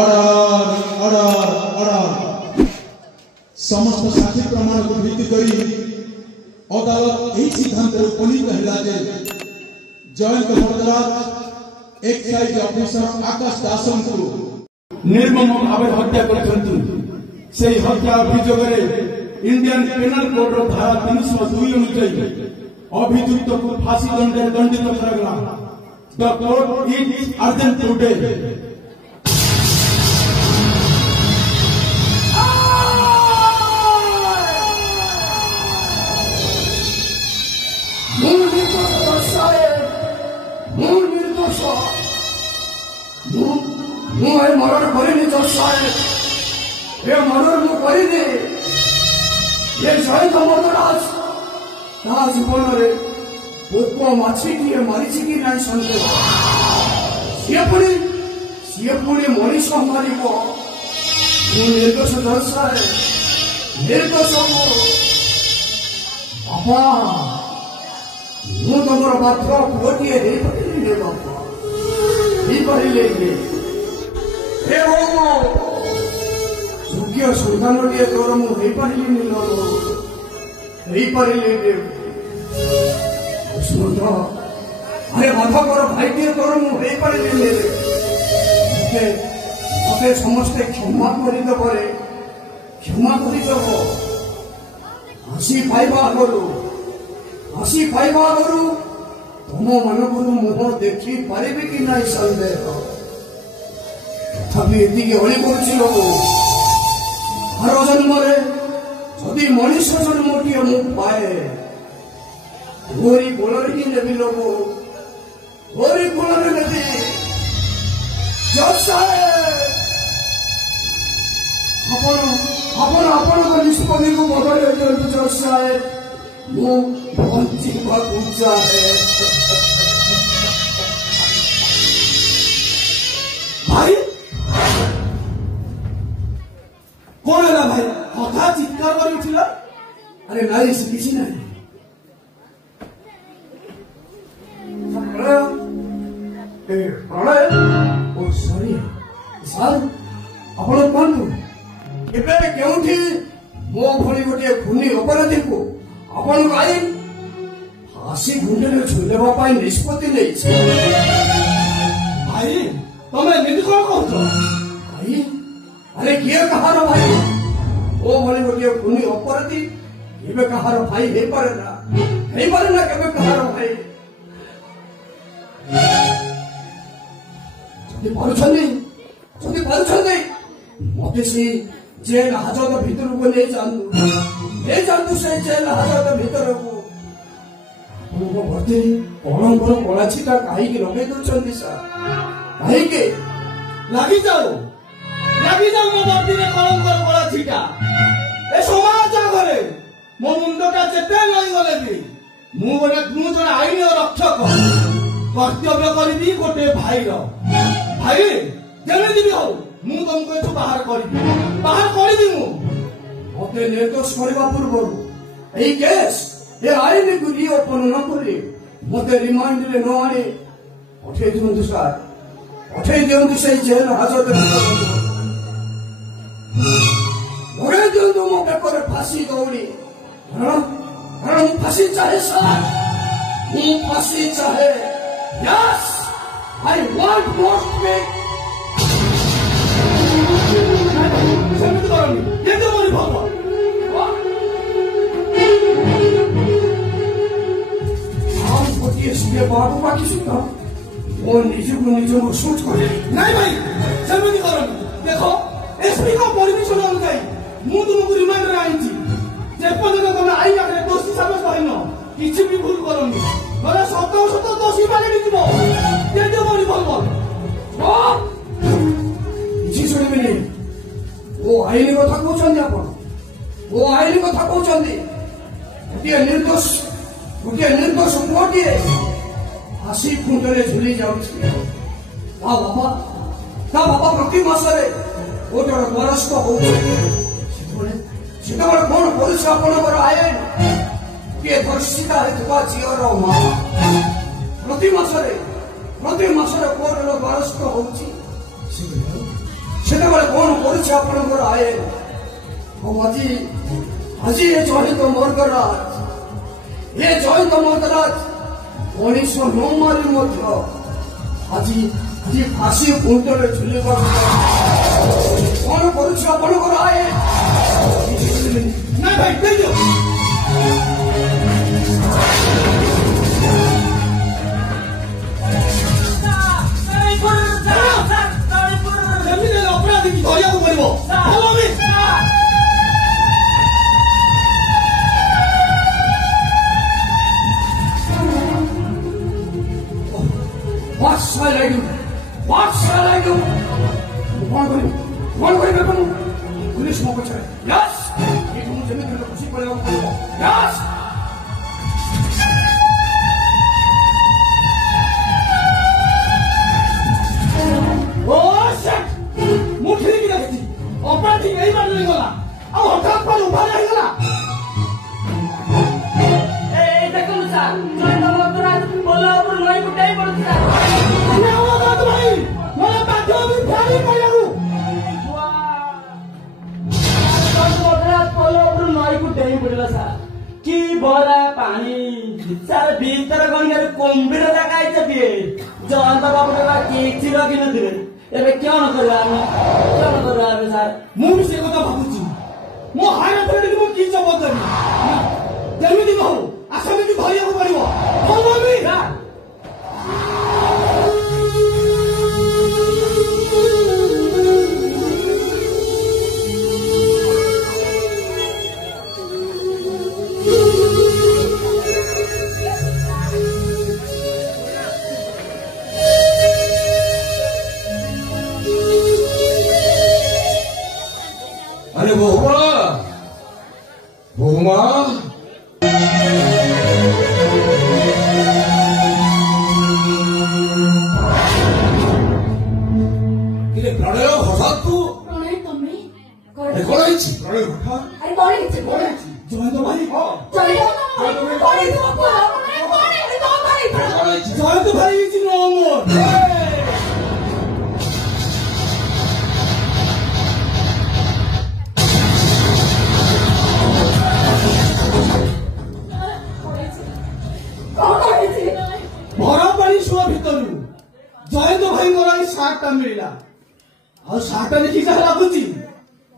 Order order order समस्त साक्षी प्रमाण को भित्ति करी अदालत यही सिद्धांत उपनीत है जे जयंत भट्टराज एक्साइज ऑफिसर आकाश दासन को निर्मम भाव हत्या करथंतु से हत्या अभियोग इंडियन पेनल कोड रो धारा 302 अनुसार अभियुक्त को फांसी दंड दंडित करागला। The court is urgent today. मरण करिनी मरण मु करिनी ये जयंत भट्टराज ता जीवन में पोक माछी किए मारी कि ना सन्देह सी पुणी मनीष मार निर्दोष दर्शाए निर्दोष बापा मु तुम मात्र पुओटे बापा योग्य सन्तान टे तोर मुझे अरे मधकर भाई टे तोर मुझे मत समस्ते क्षमा करदे क्षमा करदब हसी पाइबा आगु तुम मन को मुह देखी पारे कि ना सन्देह तथापि ये अली कर हर जन्म जदि मनीष जन्म टे मु पाए गोरी कोल ही नेबी लोग गोरी कोल नेबी अपन निष्पत्ति को बदल जज साहेब मु बंचिबा चाहे भाई कौन है भाई कथा चित्कार कर उठिला अरे नारी से किसी ना प्रलय ओ सॉरी सर आपण कोन एबे केउठी मो भली गोटे खुनी अपराधी को आपण गाई फांसी गुंडे झुलेबा पाई निष्पत्ति नहीं भाई तमें निधि कौन कहत भाई अरे किए कहार भाई ओ भली गोटे खुनी अपराधी एबे कहार भाई हे पारे ना केबे कहार भाई जदि पारुछन्ति मते से जेल हाजत भीतर को ले जातु से जेल हाजत भीतर को आपको भर्ती कलंकर कला छिटा कहीं लगे दौरान सर कहीं लगी जाओ मो भर्ती कलंकर कला छिटा ए समाज आगे मो मुंडटा जेते लई गले भी मु जने आईन रक्षक कर्तव्य करी गोटे भाई जमी भी हो मु तुमको एठू बाहर करी मते निर्दोष करने पूर्व यही केस ये आईन को रिओपन न करी मते रिमांड रे न आने पठे दिंतु सर पठे दिंतु से जेल हाजत लगे दिंतु मो पेपर फांसी दौड़ी कारण फांसी चाहे सर मु फांसी चाहे Yes, I want more speak. सेमित करनी ये तो मोरी भाव हम गोटे सुबह बाबू बाकी सुना वो निज को शूट करे नहीं भाई सेमित करनी देखो एसपी का परमिशन अनुसार मु तुमको रिमांड रे आइछि जे पदन तुम आई आगे दोषी साबित होइनो किछि भी भूल करनी মানে সত্য দোষী মানে দিব কেন বলি বলবো কিছু শুনিবেনি ও আইনি কথা কହୁଛନ୍ତି ଆପଣ ও আইনি কথা কହୁଛନ୍ତି ଗୋଟିଏ ନିର୍ଦ୍ଦୋଷ ପୁଅଟିଏ ফাঁসি খুঁটରେ ঝুলি যাଉଛି ତା ବାପା ପ୍ରତି ମାସରେ ଗୋଟିଏ ଦ୍ୱାରସ୍ଥ ହଉଛି ସେତେବେଳେ କଣ କରୁଛି ଆପଣଙ୍କର ଆଇନ किए धर्षिता है झीर माँ प्रति मासरे कोर्टर द्वारस्थ ସେତେବେଳେ କଣ କରୁଛି ଆପଣଙ୍କର ଆଏ? ଆଉ ଆଜି ଆଜି ଏ ଜୟନ୍ତ ମର୍ଦ୍ଦରାଜ ମଣିଷ ନ ମାରି ମଧ୍ୟ ଆଜି ଫାଶୀ କୁଣ୍ଡରେ ଝୁଲିବାକୁ କଣ କରୁଛି ଆପଣଙ୍କର ଆଏ? ନା ଭାଇ ଦେଇଦିଅ। ଅପରାଧୀ କି ଧରିବାକୁ ପଡିବ। What shall I do? What shall I do? One way, police mo ko siya. Yes! Ito mo sabi ko kasi pala ako. Yes! Oh shit! मुठरी की रखी ऑपरेटिंग यही बात नहीं गला अब हठात पर उभा नहीं गला ए देखो मुसा जयंत मर्दराज बोला ऊपर नहीं कुटाई पड़ता ना वो बात भाई मला बाध्य भी फेरी करू जयंत मर्दराज बोला ऊपर नहीं कुटाई पड़ला सा की बोला पानी सार भीतर गंगर कोंबीर देखायचे बिए जयंत बाबूला किछि रखिन दिबे ଏବେ କଣ କରିବା ଆମେ ସାର୍? ମୁଁ ବି ସେ କଥା ଭାବୁଛି। ମୋ ହାଇର ଧରିକି ମୁଁ କି ଜବାବ ଦେବି? ଯେମିତି କହୁ ଆସାମୀକି ଧରିବାକୁ ପଡିବ। अरे बहुमा बहुमा किरे प्रणय हठात तू प्रणय तुम्ही अरे कोण आहे प्रणय हठात अरे कोण आहे जयंत भाई जयंत भाई इज नो मोर भरा पानी सुआ भितर जयंत भाई सार्टा मिलला आ सार्टा देखी जहाँ लगुच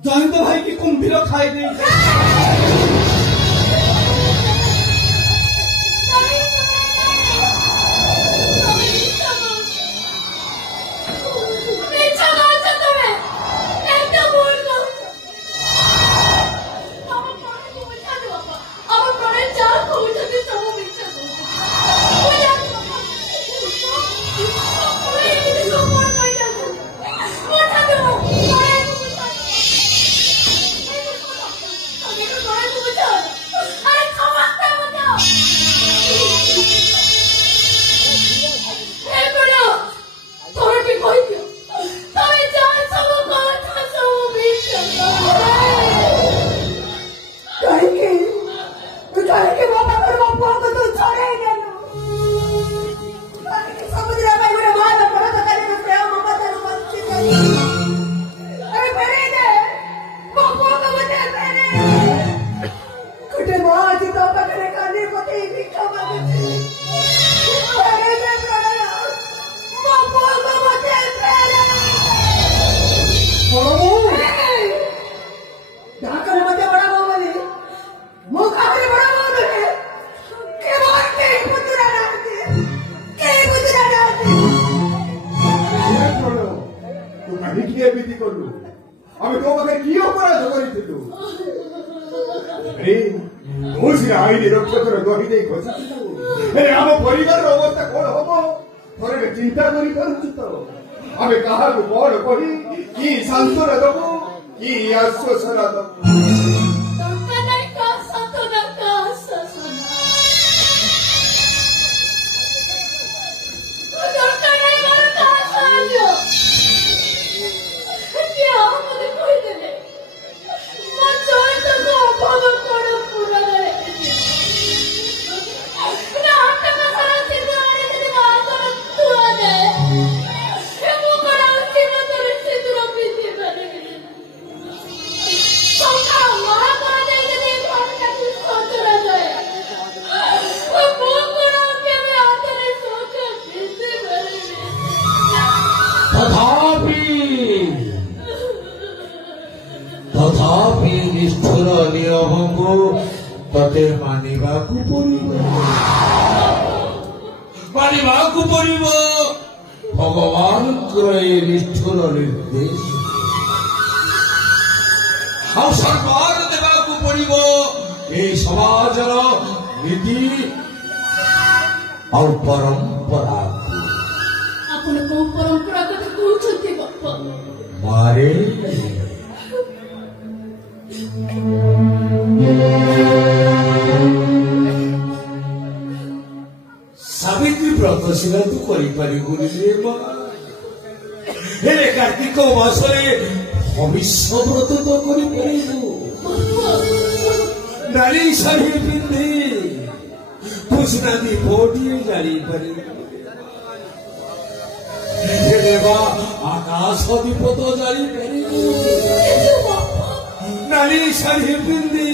जयंत भाई की कुंभीर खाई दे चिंता करी आम क्या बड़ कही कि सांत्वना दबू कि आश्वासना दबू तथापि निष्ठुर नियमको तते मानिबाकु पड़िब भगवानଙ୍କର ଏ ନିଷ୍ଠୁର ନିର୍ଦ୍ଦେଶ ଆଉ ସରକାର ଦେବାକୁ ପଡିବ ଏ ସମାଜର ନୀତି ଆଉ ପରମ୍ପରା। ଆପଣ କୋଉ ପରମ୍ପରା କଥା କହୁଛନ୍ତି ବାପା? ମାରେ ସାବିତ୍ରୀ ବ୍ରତ ସିନା ତୁ କରିପାରିବୁନି ରେ ମା, ହେଲେ କାର୍ତ୍ତିକ ମାସରେ ଭବିଷ୍ୟ ବ୍ରତ ତ କରିପାରିବୁ। ନାରୀ ଶାଢ଼ୀ ପିନ୍ଧି କୃଷ୍ଣା ଦୀପଟିଏ ଜାଳିପାରିବୁ, ହେଲେ ବା ଆକାଶ ଦୀପ ତ ଜାଳିପାରିବୁ। ନାରୀ ଶାଢ଼ୀ ପିନ୍ଧି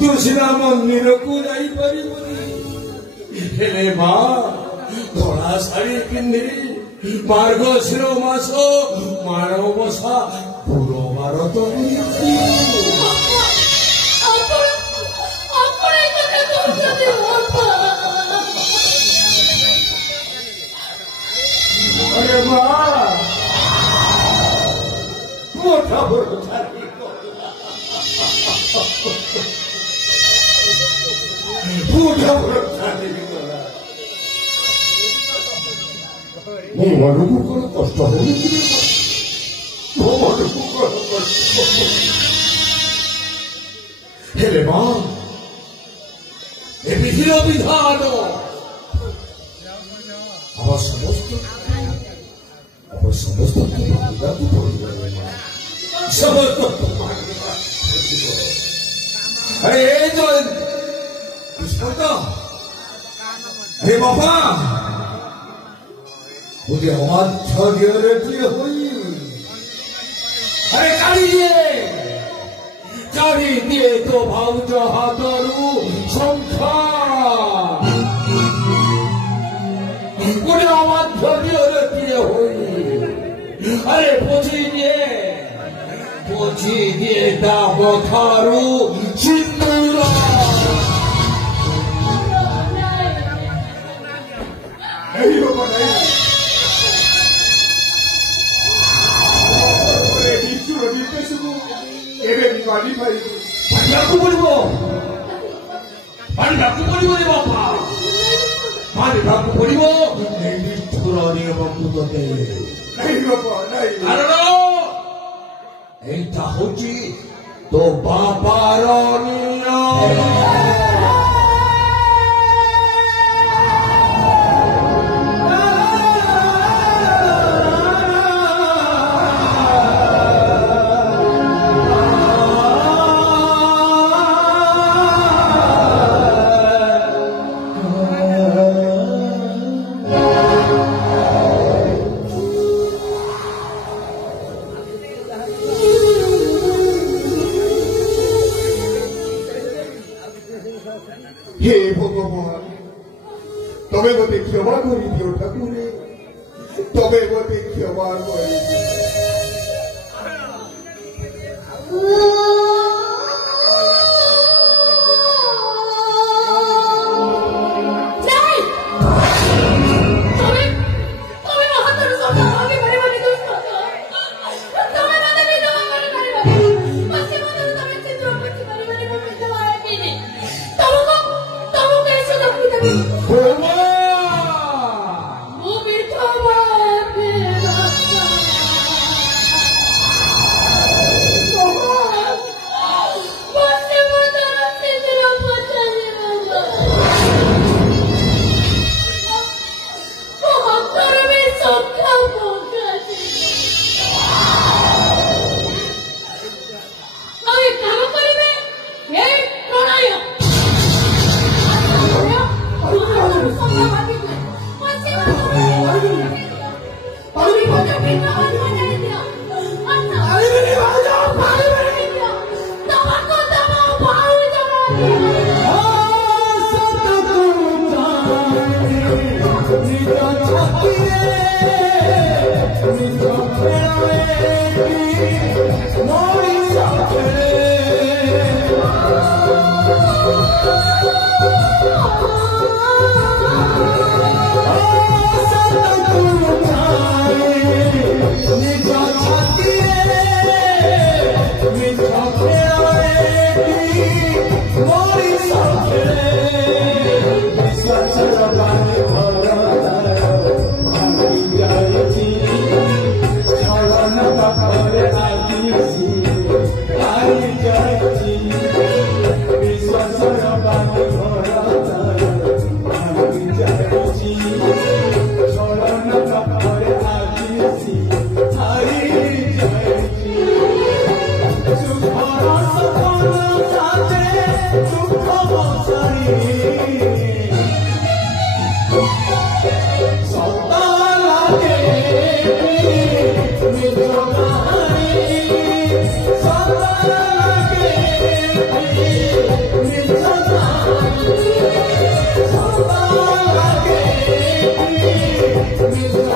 କୃଷ୍ଣା ମନ୍ଦିରକୁ ଯାଇପାରିବୁନି, ହେଲେ ମା ଧଳା ଶାଢ଼ୀ ପିନ୍ଧି ମାର୍ଗଶିର ମାସ ମାଣବସା ଗୁରୁବାର ତ अरे माँ मोटा भरोसा मोटा भरोसा नहीं करा ମୋ ମନକୁ କଣ କଷ୍ଟ ହଉନି? ମୋ ମନକୁ କଣ କଷ୍ଟ ହେଲେ ମା ଏ ବିଧିର ବିଧାନ ଆମ ସମସ୍ତଙ୍କୁ ମାନିବାକୁ ପଡ଼ିବ। ସମସ୍ତଙ୍କୁ ମାନିବାକୁ ପଡ଼ିବ। ଏ କୃଷ୍ଣ ହେ ବାପା मुझे अमाध्य दिए हुई अरे काढ़ी दिए तो भाउज हाथरू संख्या मुझे अमाध्य दिए हुई अरे पोछी दिए दाम थारू सिंदूर ମାନିବାକୁ ପଡ଼ିବ ରେ ବାପା, ମାନିବାକୁ ପଡ଼ିବ ଏ ନିଷ୍ଠୁର ନିୟମକୁ ତତେ। କାରଣ ଏଇଟା ହଉଛି ତୋ ବାପାର ନିୟମ। हे भगवान तबे मते क्षमा करी दियो ठाकुरे, तबे मते क्षमा करी It's